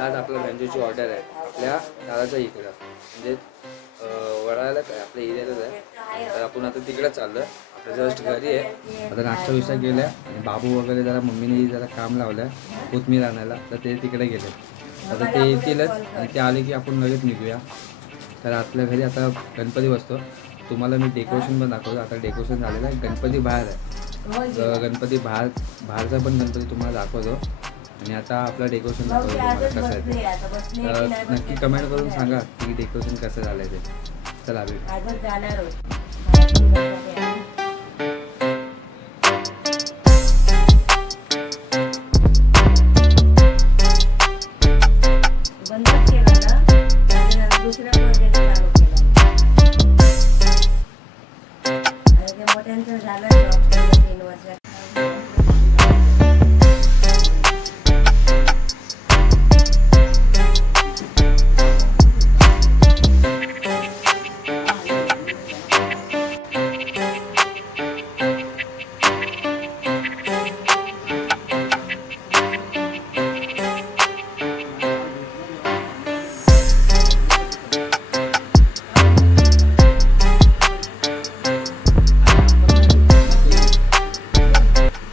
आज आपल्या मेंदूची ऑर्डर आहे आपल्या दादाच्या इकडं, म्हणजे वडाळ्याला काय आपल्या एरियातच आहे. तर आपण आता तिकडे चाललो. आता जस्ट घरी आहे. आता नाश्ता विषय गेल्या आणि बाबू वगैरे जरा मम्मीने जरा काम लावलं कोथमीर आणायला, तर ते तिकडे गेले. आता ते येतीलच आणि ते आले की आपण लगेच निघूया. तर आपल्या घरी आता गणपती बसतो. तुम्हाला मी डेकोरेशन पण दाखवतो. आता डेकोरेशन झालेलं आहे. गणपती बाहेर आहे. गणपती बाहेरचा पण गणपती तुम्हाला दाखवतो. आणि आता आपलं डेकोरेशन दाखवतो तुम्हाला कसं आहे ते. तर नक्की कमेंट करून सांगा की डेकोरेशन कसं झालं आहे ते. चला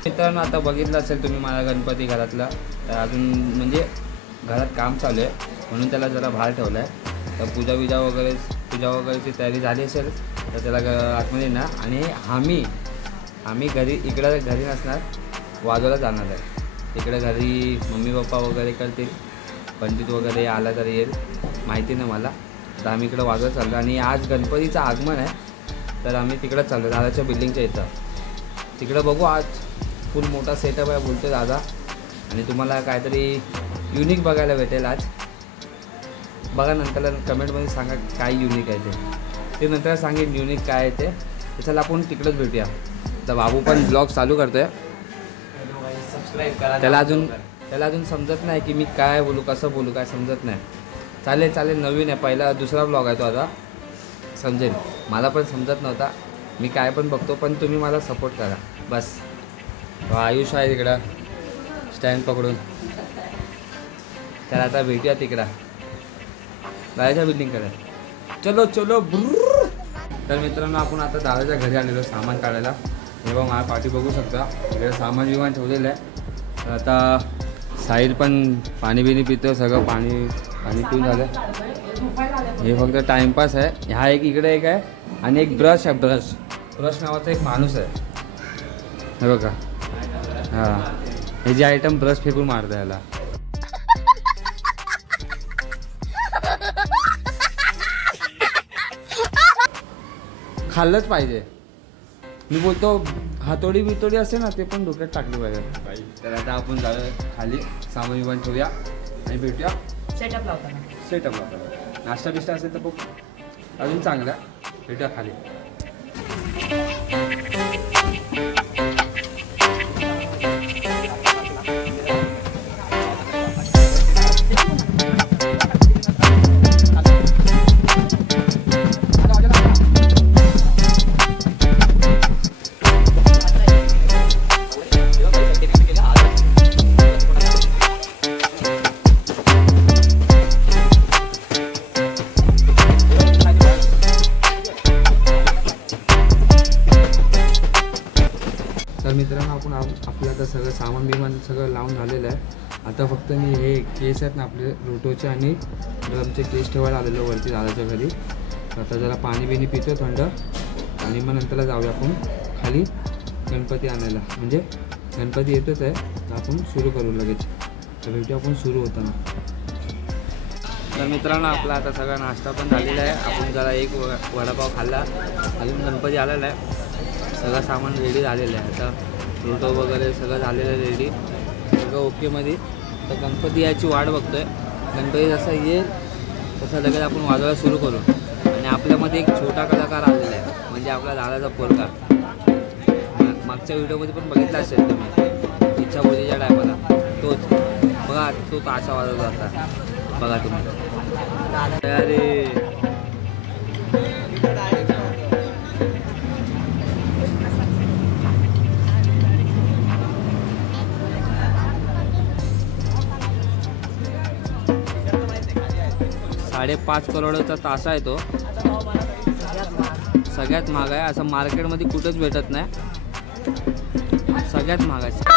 मित्रांनो, आता बघितलं असेल तुम्ही माझा गणपती घरातला. अजून म्हणजे घरात काम चालू आहे म्हणून त्याला जरा बाहेर ठेवलं आहे. तर पूजा वगैरेची तयारी झाली असेल तर त्याला आतमध्ये ना. आणि आम्ही घरी नसणार, वाजवायला जाणार आहे. तिकडे घरी मम्मी पप्पा वगैरे करतील, पंडित वगैरे आला तर येईल, माहिती नाही मला. तर आम्ही इकडं वाजवत चाललो. आणि आज गणपतीचं आगमन आहे तर आम्ही तिकडं चाललो दादाच्या बिल्डिंगच्या इथं. तिकडं बघू, आज फुल मोठा सेटअप आहे बोलतो दादा. आणि तुम्हाला काहीतरी युनिक बघायला भेटेल आज. बघा नंतर कमेंटमध्ये सांगा काय युनिक आहे ते नंतर सांगेन युनिक काय आहे ते. चला आपण तिकडंच भेटूया. तर बाबू पण ब्लॉग चालू करतोय. सबस्क्राईब करा. त्याला अजून समजत नाही की मी काय बोलू, कसं बोलू, काय समजत नाही. चालेल नवीन आहे, पहिला दुसरा ब्लॉग आहे तो. आता समजेल. मला पण समजत नव्हता, मी काय पण बघतो, पण तुम्ही मला सपोर्ट करा बस. आयुष आहे तिकडं स्टँड पकडून. तर आता भेटूया तिकडं दादाच्या बिल्डिंगकडे. चलो ब्रुर. तर मित्रांनो, आपण आता दादाच्या घरी आलेलो सामान काढायला. हे बघा माझ्या पाठी बघू शकता, इकडे सामान विमान ठेवलेलं आहे. तर आता साहिल पण पाणी पितो. सगळं पाणी पिऊन झालं. हे फक्त टाइमपास आहे. हा एक इकडे एक आहे आणि एक ब्रश आहे. ब्रश नावाचा एक माणूस आहे. हे बघा, हां, हे जे आयटम ब्रश फेकून मारतं याला. खाल्लंच पाहिजे. मी बोलतो हातोडी बितोडी असते ना, ते पण डोक्यात टाकली पाहिजे. तर आता आपण जाऊया खाली, सामान विमान ठेवूया आणि भेटूया सेटअप लावताना. नाश्ता बिष्टा असेल तर बघ अजून चांगला. भेटूया खाली. तर मित्रांनो, आपण आपलं आता सगळं सामान सगळं लावून झालेलं आहे. आता फक्त मी हे केस आहेत ना आपले रोटोचे आणि ड्रमचे केस ठेवायला आलेलो वरती दादाच्या घरी. आता जरा पाणी पितो थंड आणि मग नंतरला जाऊया आपण खाली गणपती आणायला. म्हणजे गणपती येतोच आहे तर आपण सुरू करू लगेच. तर भेटूया आपण सुरू होताना. तर मित्रांनो, आपला आता सगळा नाश्ता पण झालेला आहे. आपण जरा एक वडापाव खाल्ला. अजून गणपती आलेला आहे. सगळं सामान रेडी झालेलं आहे. आता रोटो वगैरे सगळं झालेलं आहे रेडी, सगळं ओकेमध्ये. तर गणपती याची वाट बघतोय. गणपती जसा येईल तसं लगेच आपण वाजवायला सुरू करू. आणि आपल्यामध्ये एक छोटा कलाकार आलेला आहे, म्हणजे आपला दादाचा पोरगा. मागच्या व्हिडिओमध्ये पण बघितला असेल तुम्ही, इच्छापूर्तीच्या टायमाला. तोच बघा, तो ताशा वाजवत होता बघा तुम्ही. अरे 5.5 करोडाचा तासा आहे तो. सगळ्यात महाग आहे, असं मार्केटमध्ये कुठंच भेटत नाही. सगळ्यात महाग आहे.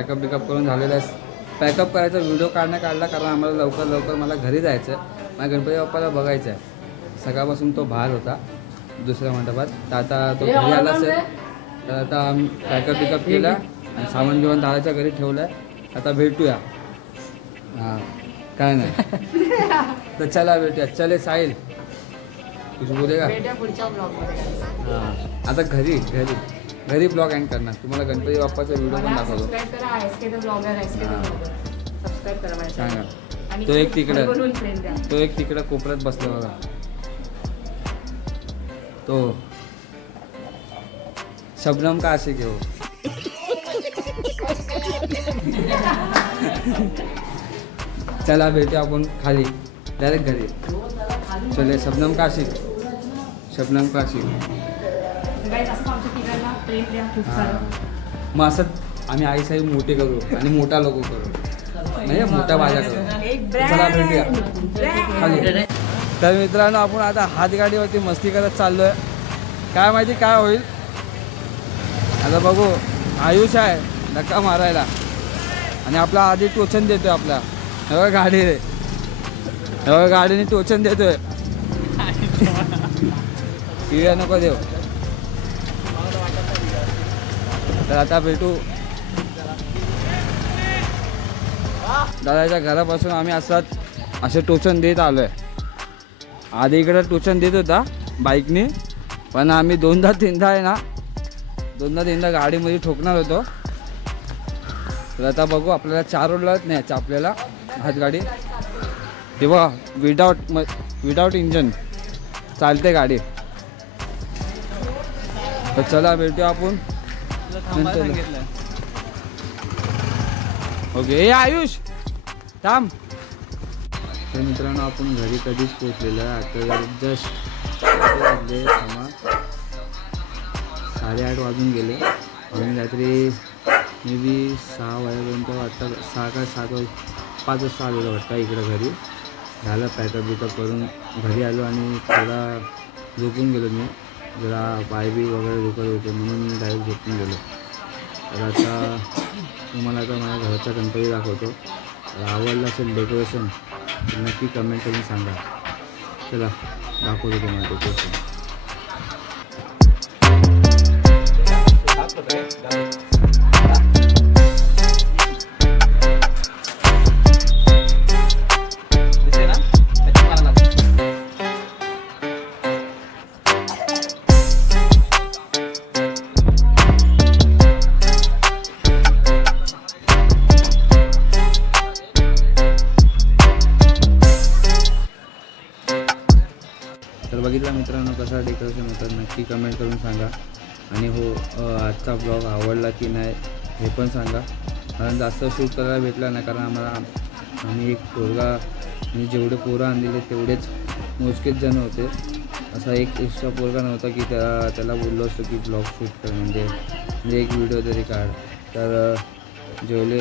पॅकअप बिकअप करून झालेलं आहे. पॅकअप करायचा व्हिडिओ काढला कारण आम्हाला लवकर मला घरी जायचं आहे. मला गणपती बाप्पाला बघायचं आहे. सकाळपासून तो बाहेर होता दुसऱ्या मंडपात, तर आता तो घरी आला असेल. तर आता आम्ही पॅकअप बिकअप केला आणि सामान घेऊन दादाच्या घरी ठेवलं आहे. आता भेटूया. हां काय नाही तर चला भेटूया. चले साहिल कुछ बोलेगा? हां आता घरी ब्लॉग एंड करणार. तुम्हाला गणपती बाप्पाचा व्हिडिओ पण दाखवतो. सांगा. तो एक तिकडं कोपऱ्यात बसला बघा. तो शबनम का आशिक आहे. चला भेटूया आपण खाली डायरेक्ट घरी. चले शबनम का आशिक. मग असं आम्ही आई साहेब मोठे करू आणि मोठा लोक करू, म्हणजे मोठा बाजा करू. चला भेटूया खाली. तर मित्रांनो आपण आता हातगाडीवरती मस्ती करत चाललो आहे. काय माहिती काय होईल आता बघू. आयुष आहे धक्का मारायला आणि आपला आधी टोचन देतोय. आपला गाडी रे गाडीने टोचन देतोय. टिव्या नको देव. तर आता भेटू दादाच्या घरापासून. आम्ही असे टोचन देत आलो आहे. आधी इकडं टोचन देत होता बाईकने, पण आम्ही दोनदा तीनदा गाडीमध्ये ठोकणार होतो. तर आता बघू आपल्याला 4 रोडलाच न्यायचं आपल्याला हातगाडी. तेव्हा विदाउट इंजन चालते गाडी. तर चला भेटूया आपण. ओके हे आयुष थांब. तर मित्रांनो आपण घरी कधीच पोचलेलो आहे. आता जस्ट वाजले 8:30 वाजून गेले. आम्ही रात्री मे बी 6 वाजेपर्यंत वाटतं 6 का 7 5 वाजता आलेलो वाटतं इकडं घरी. झालं पॅकअप बिकअप करून घरी आलो आणि थोडा झोपून गेलो. मी जरा पायबी वगैरे दुखत होते म्हणून मी डायरेक्ट झोपून गेलो. तर आता तुम्हाला आता माझ्या घरचा गणपती दाखवतो. आवडलं असेल डेकोरेशन तर नक्की कमेंट करून सांगा. चला दाखवतो तुम्हाला डेकोरेशन. तर बघितलं मित्रांनो कसं डेकोरेशन होतं नक्की कमेंट करून सांगा. आणि हो आजचा ब्लॉग आवडला की नाही हे पण सांगा. कारण जास्त शूट करायला भेटला नाही कारण आम्ही एक पोरगा म्हणजे जेवढे पोरं आणलेले तेवढेच मोजकेच जण होते. असा एक एक्स्ट्रा पोरगा नव्हता की त्याला बोललो असतो की ब्लॉग शूट कर म्हणजे एक व्हिडिओ तरी काढ. तर जेवढे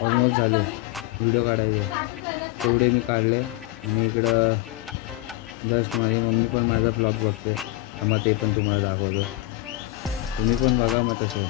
ऑलमोस्ट झाले व्हिडिओ काढायचे तेवढे मी काढले. आणि इकडं जस्ट माझी मम्मी पण माझा ब्लॉग बघते. मग ते पण तुम्हाला दाखवतो. तुम्ही पण बघा मग तसं.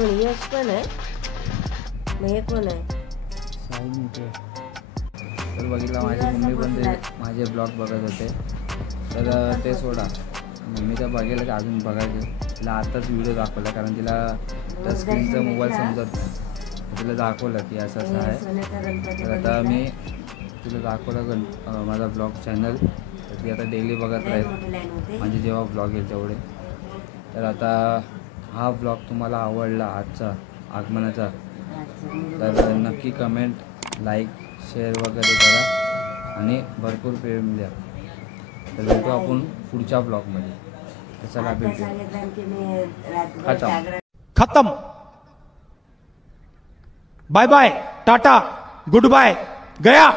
यश पण आहे. मग हे कोण आहे? तर बघितला माझी मम्मी पण ते माझे ब्लॉग बघत होते. तर ते सोडा मम्मीच्या बघायला की अजून बघायचं. तिला आत्ताच व्हिडिओ दाखवला कारण तिला टच स्क्रीनचा मोबाईल समजत नाही. तिला दाखवलं की असं आहे. तर आता मी तिला दाखवलं माझा ब्लॉग चॅनल. तर ती आता डेली बघत राहील म्हणजे जेव्हा ब्लॉग येईल तेवढे. तर आता हा ब्लॉग तुम्हाला आवडला आजचा आगमनाचा तर नक्की कमेंट लाईक शेअर वगैरे करा आणि भरपूर प्रेम द्या. तर भेटू आपण पुढच्या ब्लॉगमध्ये. चला आता भेटू. सांगितलं की मी रात्रभर खतम. जागरण खत्म. Bye bye, tata, goodbye, गया.